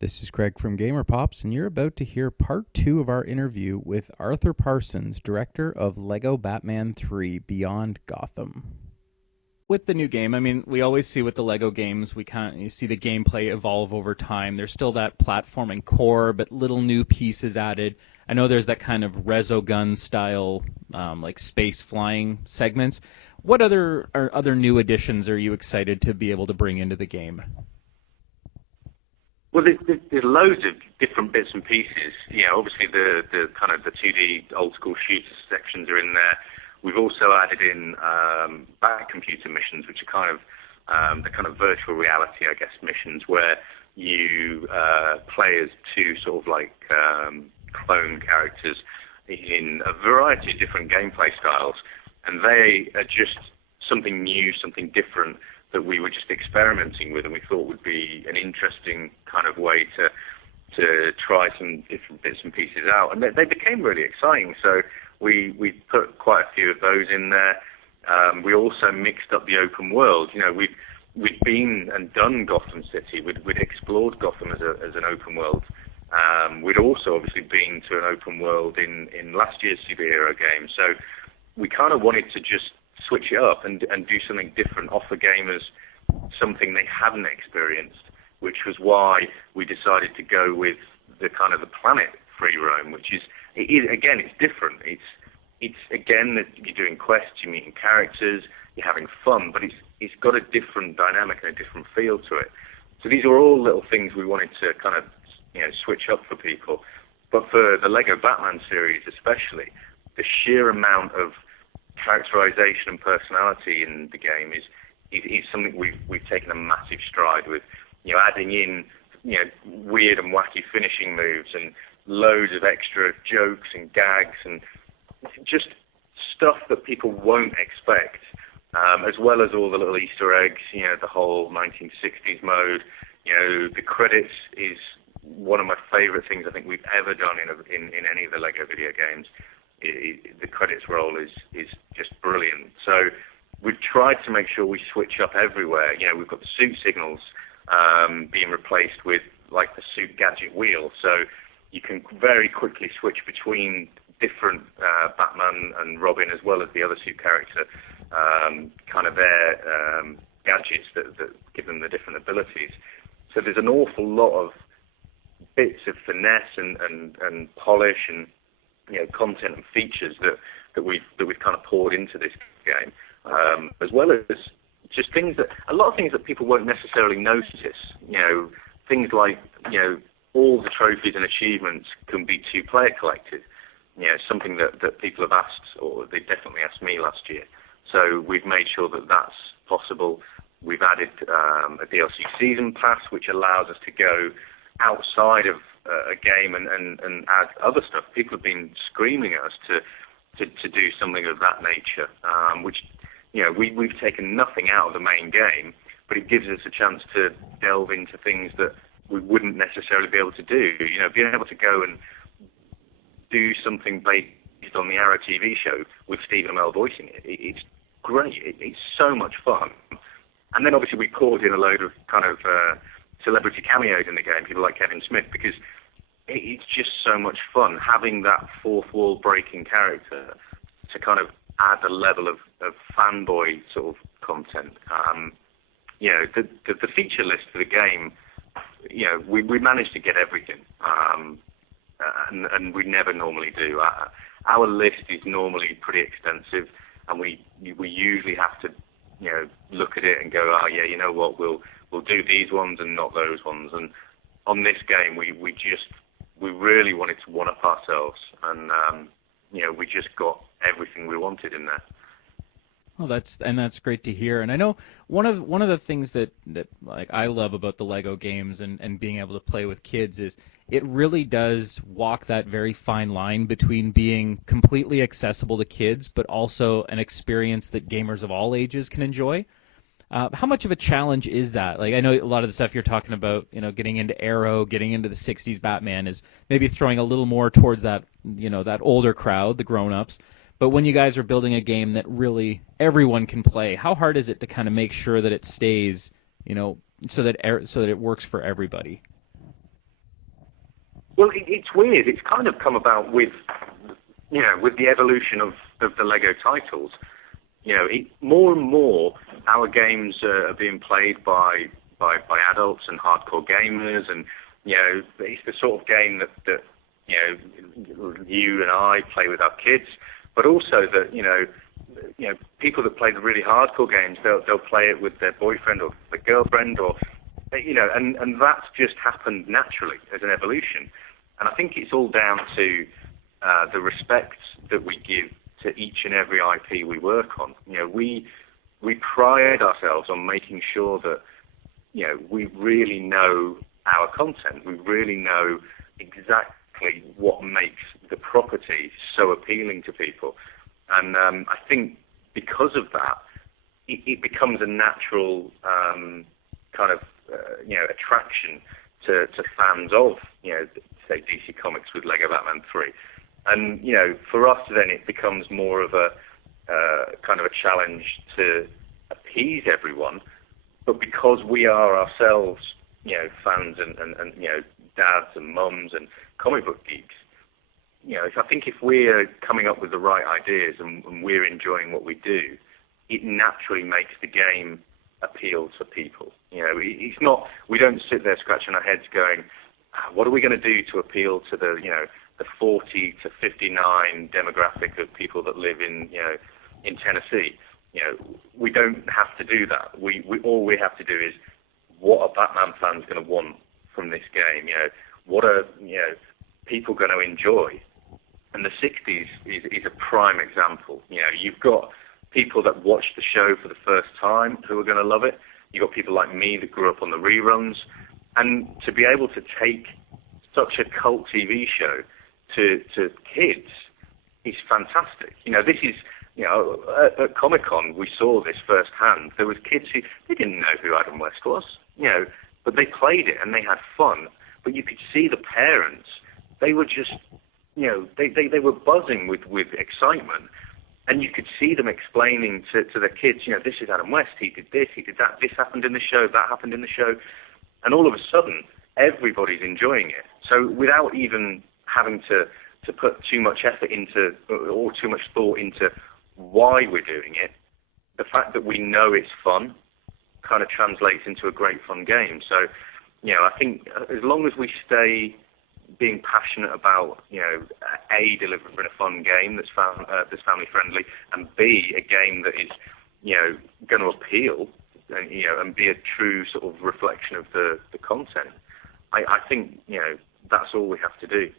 This is Craig from GamerPops, and you're about to hear part 2 of our interview with Arthur Parsons, director of Lego Batman 3 Beyond Gotham. With the new game, I mean, we always see with the Lego games, you see the gameplay evolve over time. There's still that platforming core, but little new pieces added. I know there's that kind of Resogun style, like space flying segments. What other new additions are you excited to be able to bring into the game? Well, there's loads of different bits and pieces. Obviously the kind of the 2D old school shooter sections are in there. We've also added in back computer missions, which are the kind of virtual reality, I guess, missions where you play as two sort of like clone characters in a variety of different gameplay styles, and they are just something new, something different that we were just experimenting with, and we thought would be an interesting kind of way to try some different bits and pieces out, and they became really exciting. So we put quite a few of those in there. We also mixed up the open world. We'd been and done Gotham City. We'd explored Gotham as an open world. We'd also obviously been to an open world in last year's superhero game. So we kind of wanted to just switch it up and do something different, offer gamers something they hadn't experienced, which was why we decided to go with the kind of the planet free roam, which is again, it's different. It's again that you're doing quests, you're meeting characters, you're having fun, but it's got a different dynamic and a different feel to it. So these are all little things we wanted to kind of switch up for people. But for the Lego Batman series especially, the sheer amount of characterization and personality in the game is something we've taken a massive stride with. Adding in weird and wacky finishing moves and loads of extra jokes and gags and just stuff that people won't expect, as well as all the little Easter eggs. The whole 1960s mode. The credits is one of my favorite things I think we've ever done in any of the Lego video games. The credits roll is just brilliant. So we've tried to make sure we switch up everywhere. We've got the suit signals being replaced with like the suit gadget wheel, so you can very quickly switch between different Batman and Robin, as well as the other suit character, kind of their gadgets that give them the different abilities. So there's an awful lot of bits of finesse and polish and content and features that we've kind of poured into this game, as well as just a lot of things that people won't necessarily notice. Things like all the trophies and achievements can be two-player collected. Something that people have asked, or they definitely asked me last year. So we've made sure that that's possible. We've added a DLC season pass, which allows us to go outside of a game and add other stuff. People have been screaming at us to do something of that nature, which we've taken nothing out of the main game, but it gives us a chance to delve into things that we wouldn't necessarily be able to do. Being able to go and do something based on the Arrow TV show with Stephen Amell voicing it's great. It's so much fun. And then obviously we poured in a load of kind of celebrity cameos in the game, people like Kevin Smith, because it's just so much fun having that fourth wall breaking character to kind of add a level of fanboy sort of content. The feature list for the game, we managed to get everything, and we never normally do. Our list is normally pretty extensive, and we usually have to look at it and go, oh yeah, you know what, we'll do these ones and not those ones. And on this game, we really wanted to one up ourselves, and we just got everything we wanted in there. Well, that's great to hear. And I know one of the things that like I love about the Lego games and being able to play with kids is it really does walk that very fine line between being completely accessible to kids, but also an experience that gamers of all ages can enjoy. How much of a challenge is that? Like, I know a lot of the stuff you're talking about, getting into Arrow, getting into the '60s Batman is maybe throwing a little more towards that, that older crowd, the grown-ups. But when you guys are building a game that really everyone can play, how hard is it to kind of make sure that it stays, so that it works for everybody? Well, it's weird. It's kind of come about with, with the evolution of the Lego titles. More and more our games are being played by adults and hardcore gamers, and it's the sort of game that you and I play with our kids, but also that people that play the really hardcore games, they'll play it with their boyfriend or their girlfriend, or and that's just happened naturally as an evolution. And I think it's all down to the respect that we give to each and every IP we work on. We pride ourselves on making sure that we really know our content. We really know exactly what makes the property so appealing to people. And I think because of that, it becomes a natural kind of attraction to fans of say DC Comics with Lego Batman 3. And for us then it becomes more of a kind of a challenge to appease everyone, but because we are ourselves fans and dads and mums and comic book geeks, I think if we're coming up with the right ideas and we're enjoying what we do, it naturally makes the game appeal to people. It's not, we don't sit there scratching our heads going, what are we going to do to appeal to the 40 to 59 demographic of people that live in Tennessee. We don't have to do that. We all we have to do is, what are Batman fans going to want from this game? What are people going to enjoy? And the 60s is a prime example. You've got people that watch the show for the first time who are going to love it. You've got people like me that grew up on the reruns. And to be able to take such a cult TV show to kids is fantastic. This is, at Comic-Con we saw this firsthand. There was kids who, they didn't know who Adam West was, but they played it and they had fun. But you could see the parents, they were just, they were buzzing with excitement. And you could see them explaining to their kids, this is Adam West, he did this, he did that, this happened in the show, that happened in the show. And all of a sudden, everybody's enjoying it. So without even having to put too much effort into, or too much thought into why we're doing it, the fact that we know it's fun kind of translates into a great fun game. So, I think as long as we stay being passionate about, A, delivering a fun game that's family friendly, and B, a game that is, going to appeal and, and be a true sort of reflection of the content, I think, that's all we have to do.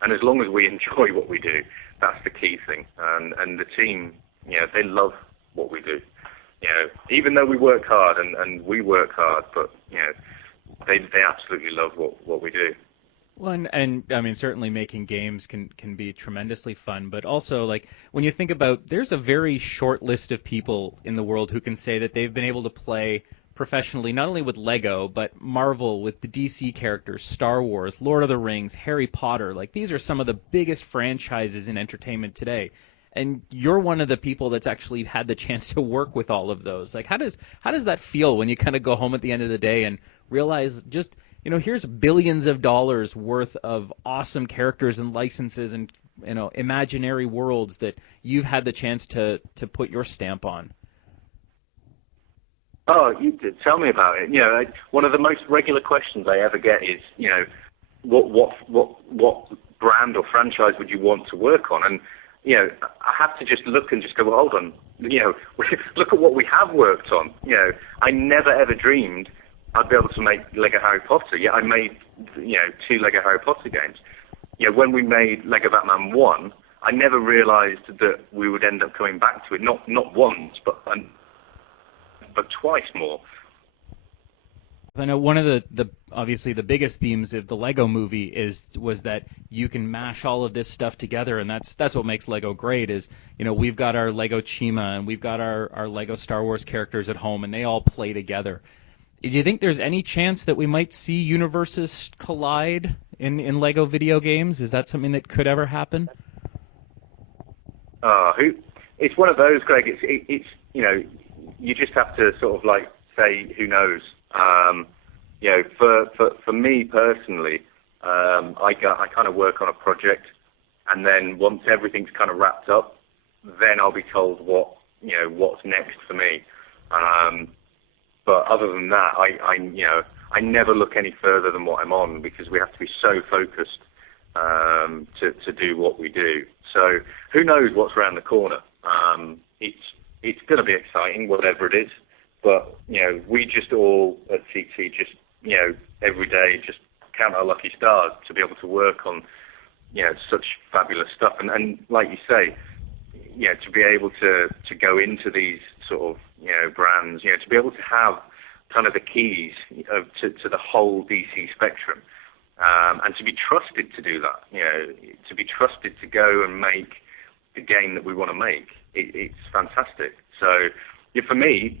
And as long as we enjoy what we do, that's the key thing. And the team, they love what we do. Even though we work hard and we work hard, but, they absolutely love what we do. Well, and I mean, certainly making games can be tremendously fun, but also, like, when you think about, there's a very short list of people in the world who can say that they've been able to play professionally, not only with Lego, but Marvel, with the DC characters, Star Wars, Lord of the Rings, Harry Potter. Like, these are some of the biggest franchises in entertainment today. And you're one of the people that's actually had the chance to work with all of those. Like, how does that feel when you kind of go home at the end of the day and realize just, here's billions of dollars worth of awesome characters and licenses and, imaginary worlds that you've had the chance to put your stamp on? Oh, you did. Tell me about it. One of the most regular questions I ever get is, what brand or franchise would you want to work on? And, I have to just look and just go, well, hold on. Look at what we have worked on. I never ever dreamed I'd be able to make Lego Harry Potter. Yeah, I made, 2 Lego Harry Potter games. When we made Lego Batman 1, I never realized that we would end up coming back to it, not once, but twice more. I know one of the obviously the biggest themes of the Lego movie was that you can mash all of this stuff together, and that's what makes Lego great. Is we've got our Lego Chima and we've got our Lego Star Wars characters at home, and they all play together. Do you think there's any chance that we might see universes collide in Lego video games? Is that something that could ever happen? It's one of those, Greg. It's you just have to sort of like say who knows. For me personally, I kind of work on a project, and then once everything's kind of wrapped up, then I'll be told what's next for me. But other than that, I never look any further than what I'm on, because we have to be so focused to do what we do. So who knows what's around the corner? It's going to be exciting, whatever it is. But we just all at TT just every day just count our lucky stars to be able to work on such fabulous stuff. And like you say, to be able to go into these sort of brands, to be able to have kind of the keys to the whole DC spectrum, and to be trusted to do that, to be trusted to go and make the game that we want to make. It's fantastic. So for me,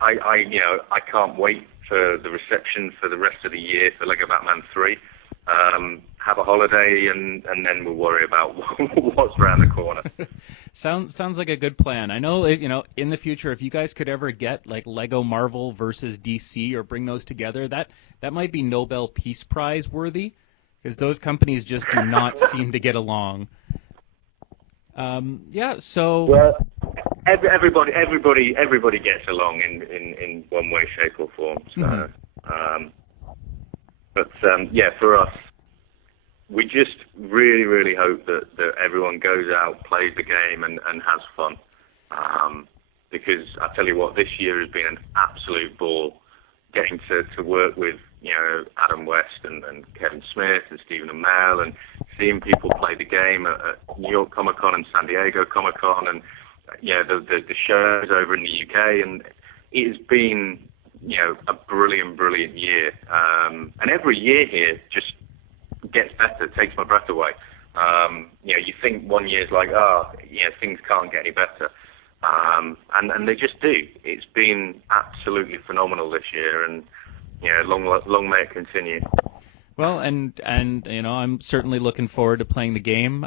I can't wait for the reception for the rest of the year for Lego Batman 3. Have a holiday, and then we'll worry about what's around the corner. Sounds like a good plan. I know, in the future, if you guys could ever get like Lego Marvel versus DC or bring those together, that might be Nobel Peace Prize worthy, because those companies just do not seem to get along. So. Well, everybody gets along in one way, shape, or form. So, for us, we just really, really hope that everyone goes out, plays the game, and has fun. Because I tell you what, this year has been an absolute ball, getting to work with Adam West and Kevin Smith and Stephen Amell, and seeing people play the game at New York Comic Con and San Diego Comic Con, and the shows over in the UK, and it has been a brilliant year. And every year here just gets better, takes my breath away. You think one year's like, things can't get any better. And they just do. It's been absolutely phenomenal this year, and long may it continue. Well, and I'm certainly looking forward to playing the game.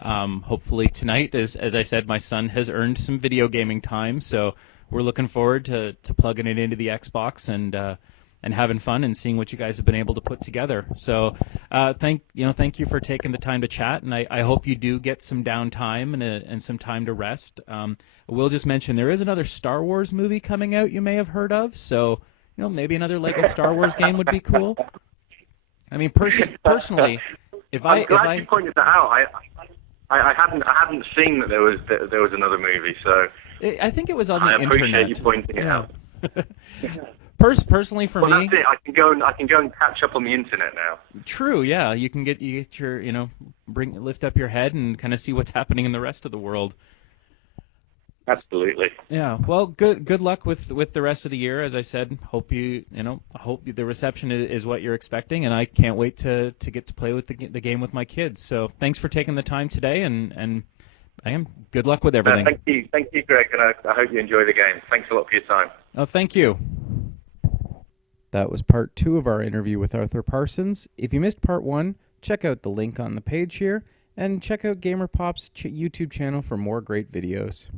Hopefully tonight, as I said, my son has earned some video gaming time, so we're looking forward to plugging it into the Xbox and having fun and seeing what you guys have been able to put together. So thank you for taking the time to chat, and I hope you do get some downtime and some time to rest. We'll just mention there is another Star Wars movie coming out you may have heard of, so maybe another Lego Star Wars game would be cool. I mean, personally, I'm glad you pointed that out. I hadn't seen that there was another movie, so I think it was on the internet. I appreciate you pointing it out. Personally, for me, that's it. I can go and catch up on the internet now. True, yeah. You get your lift up your head and kind of see what's happening in the rest of the world. Absolutely. Yeah. Well, good luck with the rest of the year. As I said, hope the reception is what you're expecting, and I can't wait to get to play with the game with my kids. So thanks for taking the time today, and good luck with everything. Thank you, Greg, and I hope you enjoy the game. Thanks a lot for your time. Oh, thank you. That was part 2 of our interview with Arthur Parsons. If you missed part 1, check out the link on the page here, and check out GamerPops' YouTube channel for more great videos.